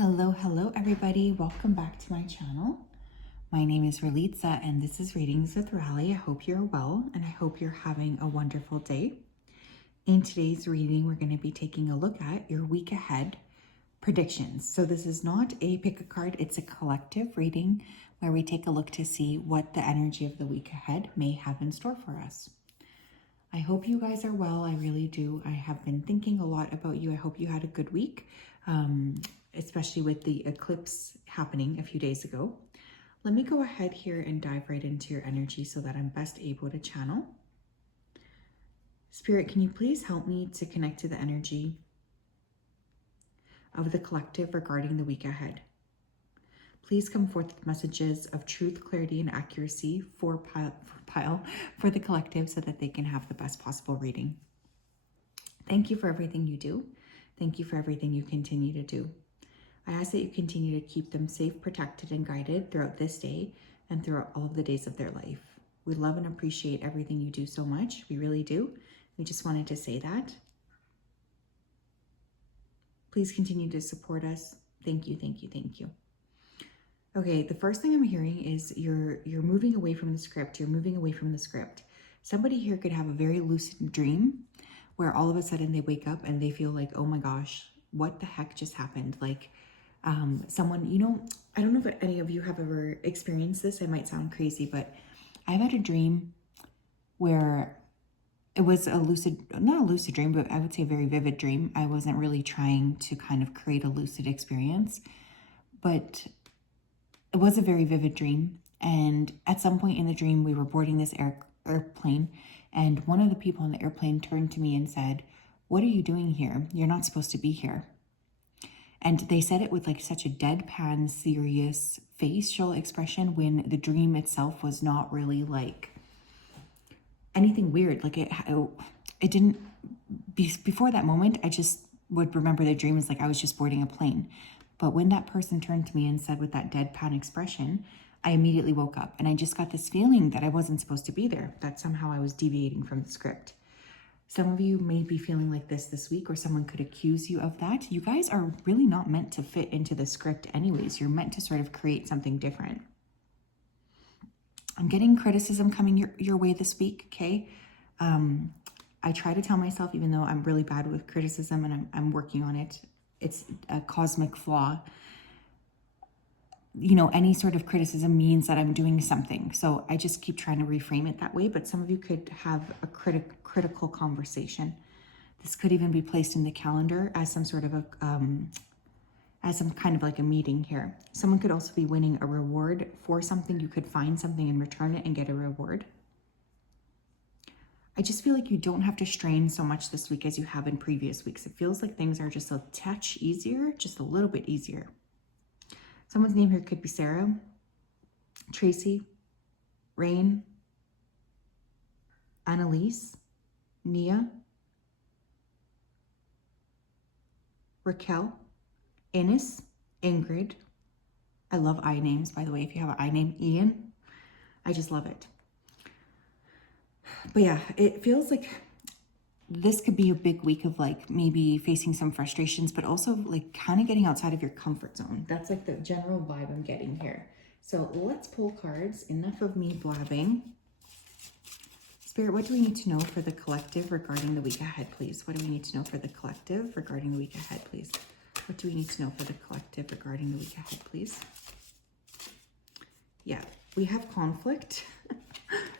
Hello everybody. Welcome back to my channel. My name is Ralitza and this is Readings with Rali. I hope you're well and I hope you're having a wonderful day. In today's reading, we're going to be taking a look at your week ahead predictions. So this is not a pick a card, it's a collective reading where we take a look to see what the energy of the week ahead may have in store for us. I hope you guys are well. I really do. I have been thinking a lot about you. I hope you had a good week, especially with the eclipse happening a few days ago. Let me go ahead here and dive right into your energy so that I'm best able to channel. Spirit, can you please help me to connect to the energy of the collective regarding the week ahead? Please come forth with messages of truth, clarity, and accuracy for the collective so that they can have the best possible reading. Thank you for everything you do. Thank you for everything you continue to do. I ask that you continue to keep them safe, protected, and guided throughout this day and throughout all of the days of their life. We love and appreciate everything you do so much. We really do. We just wanted to say that. Please continue to support us. Thank you, thank you, thank you. Okay, the first thing I'm hearing is you're moving away from the script. You're moving away from the script. Somebody here could have a very lucid dream where all of a sudden they wake up and they feel like, oh my gosh, what the heck just happened? Like someone, I don't know if any of you have ever experienced this. It might sound crazy, but I've had a dream where it was not a lucid dream, but I would say a very vivid dream. I wasn't really trying to kind of create a lucid experience, but it was a very vivid dream. And at some point in the dream, we were boarding this airplane, and one of the people on the airplane turned to me and said, "What are you doing here? You're not supposed to be here." And they said it with like such a deadpan, serious facial expression when the dream itself was not really like anything weird. Like it didn't, before that moment, I just would remember the dream as like I was just boarding a plane. But when that person turned to me and said with that deadpan expression, I immediately woke up and I just got this feeling that I wasn't supposed to be there, that somehow I was deviating from the script. Some of you may be feeling like this week, or someone could accuse you of that. You guys are really not meant to fit into the script anyways. You're meant to sort of create something different. I'm getting criticism coming your way this week, okay? I try to tell myself, even though I'm really bad with criticism and I'm working on it, it's a cosmic flaw. Any sort of criticism means that I'm doing something. So I just keep trying to reframe it that way. But some of you could have a critical conversation. This could even be placed in the calendar as some sort of as some kind of like a meeting here. Someone could also be winning a reward for something. You could find something and return it and get a reward. I just feel like you don't have to strain so much this week as you have in previous weeks. It feels like things are just a touch easier, just a little bit easier. Someone's name here could be Sarah, Tracy, Rain, Annalise, Nia, Raquel, Ines, Ingrid. I love I names, by the way. If you have an I name, Ian, I just love it. But yeah, it feels like this could be a big week of like maybe facing some frustrations, but also like kind of getting outside of your comfort zone. That's like the general vibe I'm getting here. So let's pull cards. Enough of me blabbing. Spirit, what do we need to know for the collective regarding the week ahead, please? What do we need to know for the collective regarding the week ahead, please? What do we need to know for the collective regarding the week ahead, please? Yeah, we have conflict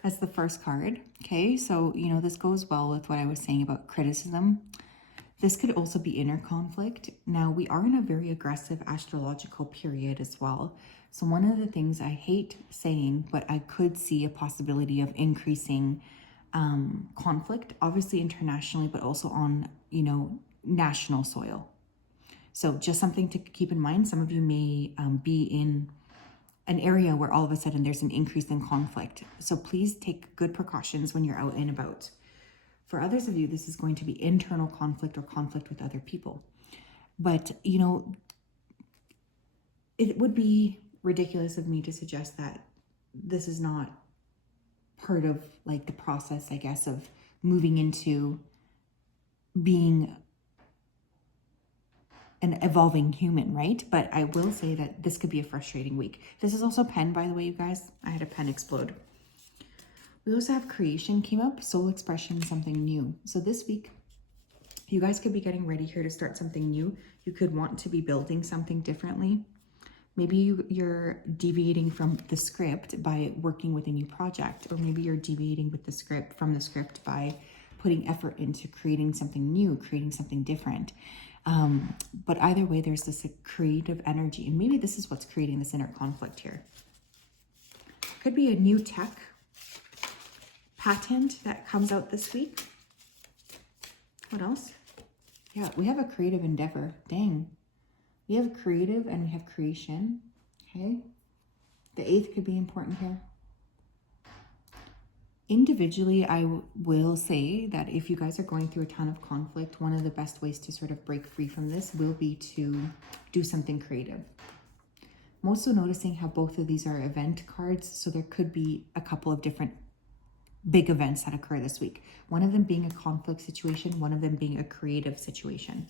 as the first card. Okay, so, this goes well with what I was saying about criticism. This could also be inner conflict. Now, we are in a very aggressive astrological period as well. So one of the things I hate saying, but I could see a possibility of increasing conflict, obviously internationally, but also on, national soil. So just something to keep in mind. Some of you may be in an area where all of a sudden there's an increase in conflict. So please take good precautions when you're out and about. For others of you, this is going to be internal conflict or conflict with other people. But, it would be ridiculous of me to suggest that this is not part of like the process, I guess, of moving into being an evolving human, right? But I will say that this could be a frustrating week. This is also pen, by the way, you guys. I had a pen explode. We also have creation came up, soul expression, something new. So this week, you guys could be getting ready here to start something new. You could want to be building something differently. Maybe you're deviating from the script by working with a new project, or maybe you're deviating with the script from the script by putting effort into creating something new, creating something different. But either way, there's this creative energy, and maybe this is what's creating this inner conflict here. Could be a new tech patent that comes out this week. What else? Yeah, we have a creative endeavor. Dang. We have creative and we have creation. Okay. The 8th could be important here. Individually, I will say that if you guys are going through a ton of conflict, one of the best ways to sort of break free from this will be to do something creative. I'm also noticing how both of these are event cards, so there could be a couple of different big events that occur this week. One of them being a conflict situation, one of them being a creative situation.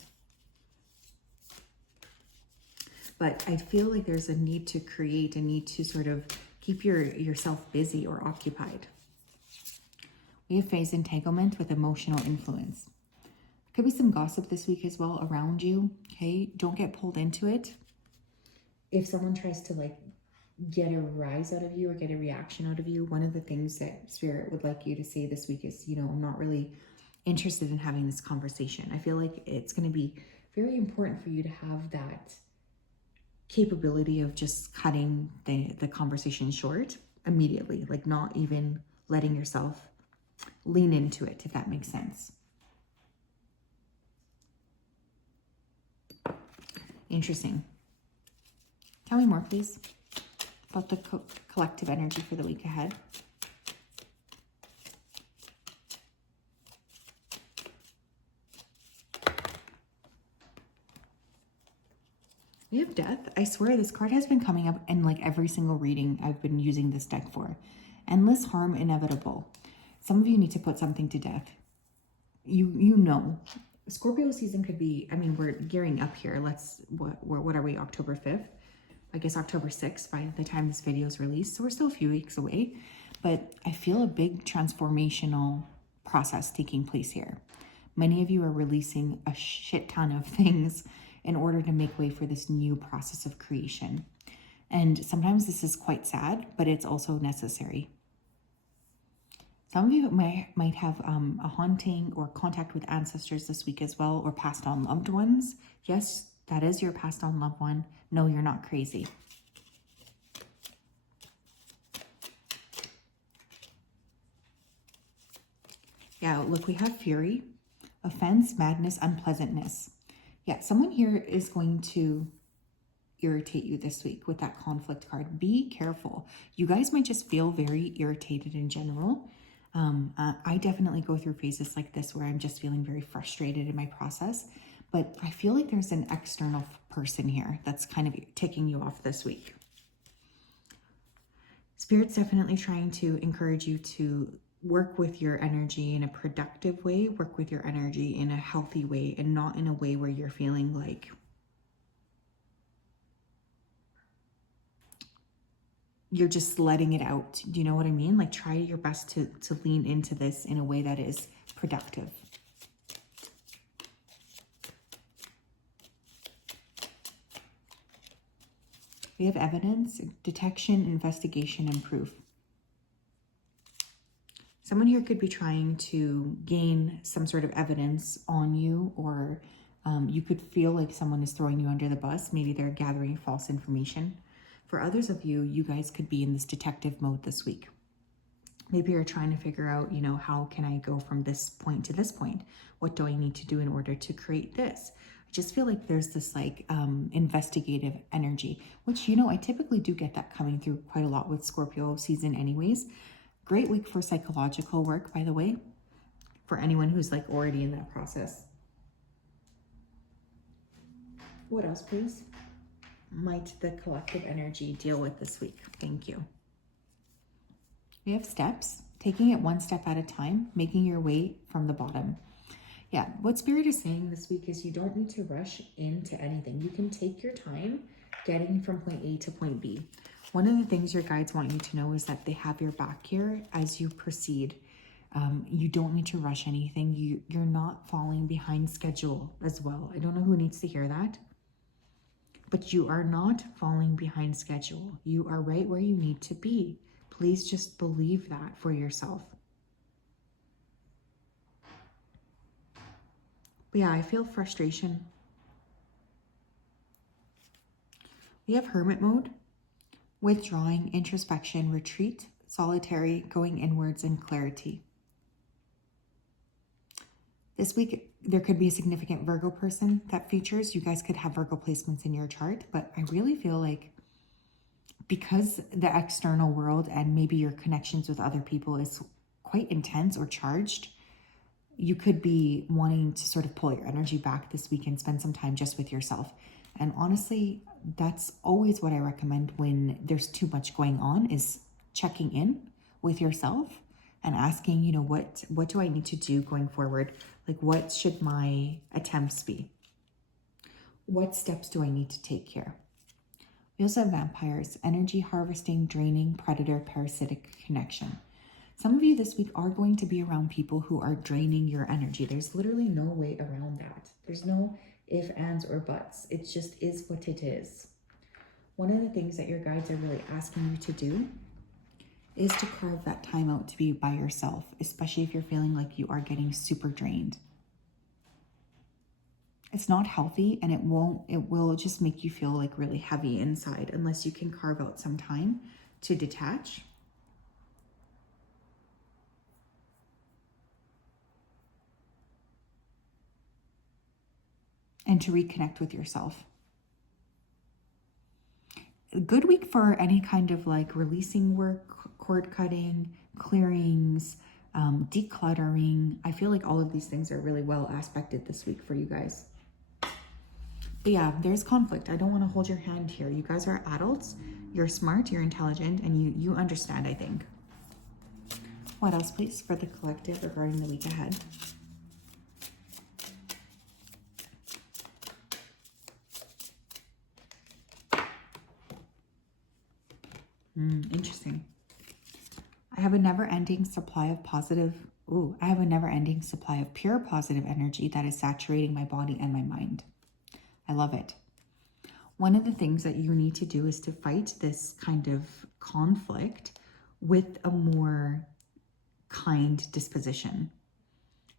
But I feel like there's a need to create, a need to sort of keep yourself busy or occupied. We have phase entanglement with emotional influence. Could be some gossip this week as well around you, okay? Don't get pulled into it. If someone tries to like get a rise out of you or get a reaction out of you, one of the things that Spirit would like you to say this week is, I'm not really interested in having this conversation. I feel like it's going to be very important for you to have that capability of just cutting the conversation short immediately, like not even letting yourself lean into it, if that makes sense. Interesting. Tell me more, please, about the collective energy for the week ahead. We have death. I swear this card has been coming up in like every single reading I've been using this deck for. Endless harm inevitable. Some of you need to put something to death. You know. Scorpio season could be, I mean, we're gearing up here. What are we, October 5th? I guess October 6th by the time this video is released. So we're still a few weeks away. But I feel a big transformational process taking place here. Many of you are releasing a shit ton of things in order to make way for this new process of creation. And sometimes this is quite sad, but it's also necessary. Some of you might have a haunting or contact with ancestors this week as well, or passed on loved ones. Yes, that is your passed on loved one. No, you're not crazy. Yeah, look, we have fury, offense, madness, unpleasantness. Yeah, someone here is going to irritate you this week with that conflict card. Be careful. You guys might just feel very irritated in general. I definitely go through phases like this where I'm just feeling very frustrated in my process, but I feel like there's an external person here that's kind of ticking you off this week. Spirit's definitely trying to encourage you to work with your energy in a productive way, work with your energy in a healthy way, and not in a way where you're feeling like you're just letting it out. Do you know what I mean? Like, try your best to lean into this in a way that is productive. We have evidence, detection, investigation, and proof. Someone here could be trying to gain some sort of evidence on you, or you could feel like someone is throwing you under the bus. Maybe they're gathering false information. For others of you, you guys could be in this detective mode this week. Maybe you're trying to figure out, how can I go from this point to this point? What do I need to do in order to create this? I just feel like there's this investigative energy, which, I typically do get that coming through quite a lot with Scorpio season anyways. Great week for psychological work, by the way, for anyone who's already in that process. What else, please? Might the collective energy deal with this week? Thank you. We have steps, taking it one step at a time, making your way from the bottom. Yeah, what Spirit is saying this week is you don't need to rush into anything. You can take your time getting from point A to point B. One of the things your guides want you to know is that they have your back here as you proceed. You don't need to rush anything. You're not falling behind schedule as well. I don't know who needs to hear that, but you are not falling behind schedule. You are right where you need to be. Please just believe that for yourself. But yeah, I feel frustration. We have hermit mode, withdrawing, introspection, retreat, solitary, going inwards, and clarity. This week, there could be a significant Virgo person that features. You guys could have Virgo placements in your chart, but I really feel like because the external world and maybe your connections with other people is quite intense or charged, you could be wanting to sort of pull your energy back this week and spend some time just with yourself. And honestly, that's always what I recommend when there's too much going on, is checking in with yourself and asking, you know, what do I need to do going forward? Like, what should my attempts be? What steps do I need to take here? We also have vampires, energy harvesting, draining, predator, parasitic connection. Some of you this week are going to be around people who are draining your energy. There's literally no way around that. There's no if, ands, or buts. It just is what it is. One of the things that your guides are really asking you to do is to carve that time out to be by yourself, especially if you're feeling like you are getting super drained. It's not healthy, and it will just make you feel like really heavy inside unless you can carve out some time to detach. And to reconnect with yourself. A good week for any kind of like releasing work, cord cutting, clearings, decluttering. I feel like all of these things are really well aspected this week for you guys. But yeah, there's conflict. I don't want to hold your hand here. You guys are adults. You're smart, you're intelligent, and you understand, I think. What else, please, for the collective regarding the week ahead? Interesting. I have a never-ending supply of pure positive energy that is saturating my body and my mind. I love it. One of the things that you need to do is to fight this kind of conflict with a more kind disposition.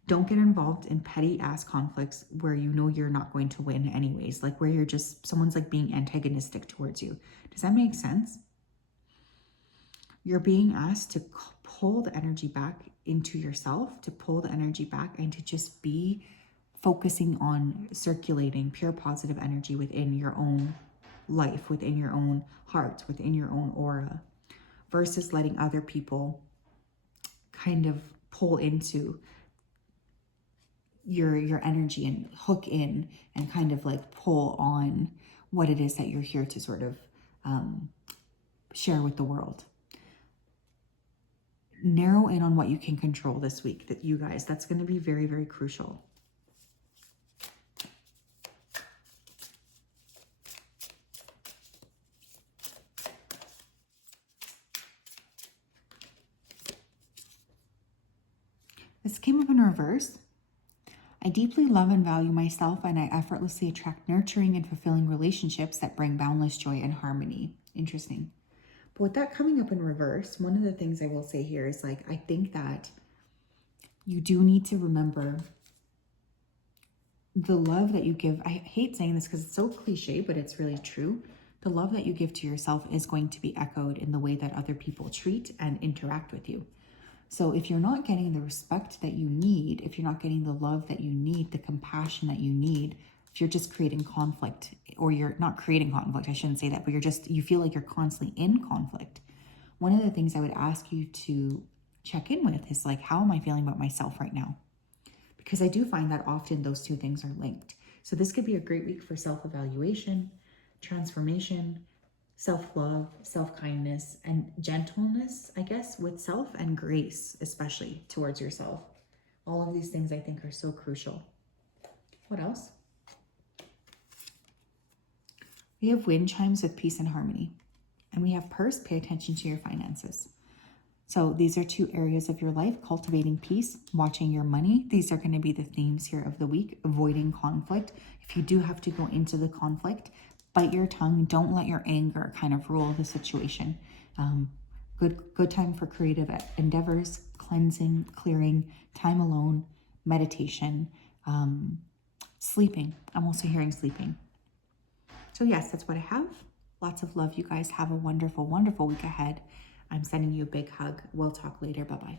Don't get involved in petty ass conflicts where you know you're not going to win anyways, like where you're just, someone's like being antagonistic towards you. Does that make sense? You're being asked to pull the energy back into yourself, to pull the energy back and to just be focusing on circulating pure positive energy within your own life, within your own heart, within your own aura, versus letting other people kind of pull into your energy and hook in and kind of like pull on what it is that you're here to sort of share with the world. Narrow in on what you can control this week, that you guys, that's going to be very, very crucial. This came up in reverse. I deeply love and value myself, and I effortlessly attract nurturing and fulfilling relationships that bring boundless joy and harmony. Interesting. But with that coming up in reverse, one of the things I will say here is like, I think that you do need to remember the love that you give. I hate saying this because it's so cliche, but it's really true. The love that you give to yourself is going to be echoed in the way that other people treat and interact with you. So if you're not getting the respect that you need, if you're not getting the love that you need, the compassion that you need, if you're just creating conflict, or you're not creating conflict, I shouldn't say that, but you feel like you're constantly in conflict. One of the things I would ask you to check in with is like, how am I feeling about myself right now? Because I do find that often those two things are linked. So this could be a great week for self-evaluation, transformation, self-love, self-kindness, and gentleness, I guess, with self, and grace, especially towards yourself. All of these things I think are so crucial. What else? We have wind chimes with peace and harmony. And we have purse, pay attention to your finances. So these are 2 areas of your life: cultivating peace, watching your money. These are going to be the themes here of the week. Avoiding conflict. If you do have to go into the conflict, bite your tongue. Don't let your anger kind of rule the situation. Good time for creative endeavors, cleansing, clearing, time alone, meditation, sleeping. I'm also hearing sleeping. So yes, that's what I have. Lots of love, you guys. Have a wonderful, wonderful week ahead. I'm sending you a big hug. We'll talk later. Bye-bye.